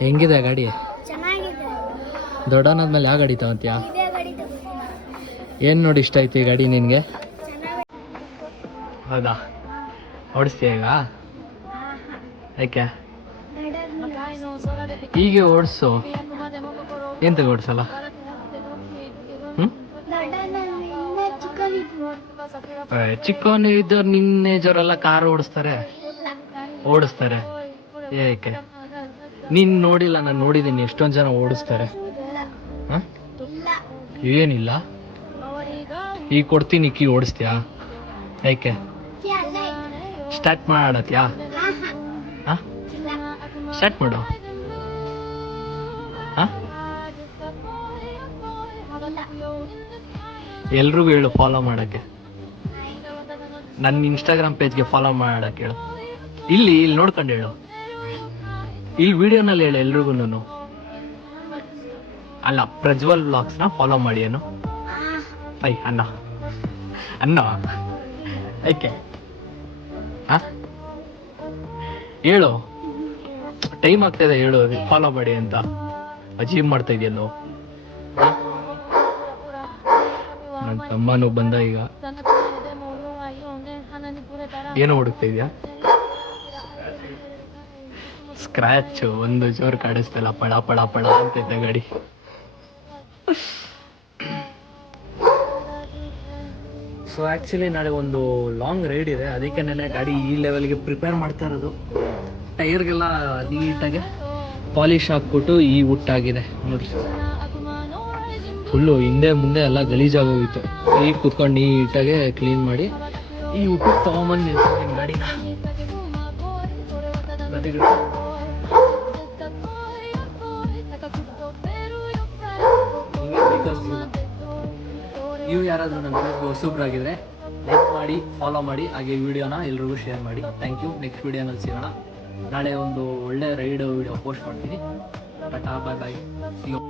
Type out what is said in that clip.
ಹೆಂಗಿದೆ ಗಾಡಿ? ಚೆನ್ನಾಗಿದೆ. ದೊಡ್ಡವನಾದ್ಮೇಲೆ ಯಾವ ಗಾಡಿ ತಗೊಂತೀಯ? ಇದೇ ಗಾಡಿ ತಗೊಂಡಿದ್ದೀನಿ. ಏನು ನೋಡಿ ಇಷ್ಟ ಆಯ್ತು ಈ ಗಾಡಿ ನಿನಗೆ? ಚೆನ್ನಾಗಿ. ಹೌದಾ, ಓಡಿಸ್ತೀಯ ಈಗ? ಯಾಕೆ ಹೀಗೆ ಓಡಿಸು, ಏನು ತಗ ಓಡಿಸಲ್ಲ? ಚಿಕ್ಕವನು ಇದ್ದವ್ರು ನಿನ್ನ ಏಜವರೆಲ್ಲ ಕಾರ್ ಓಡಿಸ್ತಾರೆ. ಏಕೆ ನೀನು ನೋಡಿಲ್ಲ? ನಾನು ನೋಡಿದ್ದೀನಿ, ಎಷ್ಟೊಂದು ಜನ ಓಡಿಸ್ತಾರೆ. ಹಾಂ, ಏನಿಲ್ಲ. ಈಗ ಕೊಡ್ತೀನಿ, ಕೀ ಓಡಿಸ್ತೀಯಾ? ಏಕೆ ಸ್ಟಾರ್ಟ್ ಮಾಡತ್ಯಾ? ಹಾಂ, ಸ್ಟಾರ್ಟ್ ಮಾಡು. ಹಾಂ, ಎಲ್ರಿಗೂ ಹೇಳು ಫಾಲೋ ಮಾಡೋಕ್ಕೆ. ನನ್ನ ಇನ್ಸ್ಟಾಗ್ರಾಮ್ ಪೇಜ್ಗೆ ಫಾಲೋ ಮಾಡೋಕ್ಕೆ ಹೇಳು. ಇಲ್ಲಿ ನೋಡ್ಕೊಂಡು ಹೇಳು, ಇಲ್ಲಿ ವಿಡಿಯೋನಲ್ಲಿ ಹೇಳು ಎಲ್ರಿಗೂ. ಅಲ್ಲ, ಪ್ರಜ್ವಲ್ ವ್ಲಾಗ್ಸ್ನ ಫಾಲೋ ಮಾಡಿ. ಏನು ಅನ್ನ ಐಕೆ? ಹಾಂ, ಹೇಳು, ಟೈಮ್ ಆಗ್ತಾಯಿದೆ, ಹೇಳು ಫಾಲೋ ಮಾಡಿ ಅಂತ. ಅಚೀವ್ ಮಾಡ್ತಾ ಇದೆಯಲ್ಲೋ. ನನ್ನ ತಮ್ಮನೂ ಬಂದ ಈಗ. ಏನು ಹುಡುಕ್ತಾ ಇದೆಯಾ? ಸ್ಕ್ರ್ಯಾಚ್ ಒಂದು ಜೋರು ಕಾಡಿಸ್ತಲ್ಲ, ಪಡ ಪಡ ಪಡ ಅಂತೈತೆ ಗಾಡಿ. ಸೊ ಆ್ಯಕ್ಚುಲಿ ನಾಳೆ ಒಂದು ಲಾಂಗ್ ರೈಡ್ ಇದೆ, ಅದಕ್ಕೆ ನೆನೆ ಗಾಡಿ ಈ ಲೆವೆಲ್ಗೆ ಪ್ರಿಪೇರ್ ಮಾಡ್ತಾ ಇರೋದು. ಟೈರ್ಗೆಲ್ಲ ನೀಟಾಗಿ ಪಾಲಿಶ್ ಹಾಕ್ಬಿಟ್ಟು ಈ ಹುಟ್ಟಾಗಿದೆ ನೋಡ್ರಿ. ಫುಲ್ಲು ಹಿಂದೆ ಮುಂದೆ ಎಲ್ಲ ಗಲೀಜಾಗೋಗಿತ್ತು. ಈಗ ಕುತ್ಕೊಂಡು ನೀಟಾಗೆ ಕ್ಲೀನ್ ಮಾಡಿ ಈ ಹುಟ್ಟು ತೊಗೊಂಬಂದು ನಿಲ್ತೀನಿ ಗಾಡಿನ. ನೀವು ಯಾರಾದರೂ ನನ್ನ ಫೇಸ್ಬುಕ್ ಹೊಸಬ್ರಾಗಿದ್ದರೆ ಲೈಕ್ ಮಾಡಿ, ಫಾಲೋ ಮಾಡಿ, ಹಾಗೆ ವಿಡಿಯೋನ ಎಲ್ರಿಗೂ ಶೇರ್ ಮಾಡಿ. Thank you. ನೆಕ್ಸ್ಟ್ ವಿಡಿಯೋನಲ್ಲಿ ಸಿಗೋಣ. ನಾಳೆ ಒಂದು ಒಳ್ಳೆ ರೈಡ್ ವಿಡಿಯೋ ಪೋಸ್ಟ್ ಮಾಡ್ತೀನಿ. ಟಾಟಾ, ಬಾಯ್ ಬಾಯ್, ಸಿ ಯು.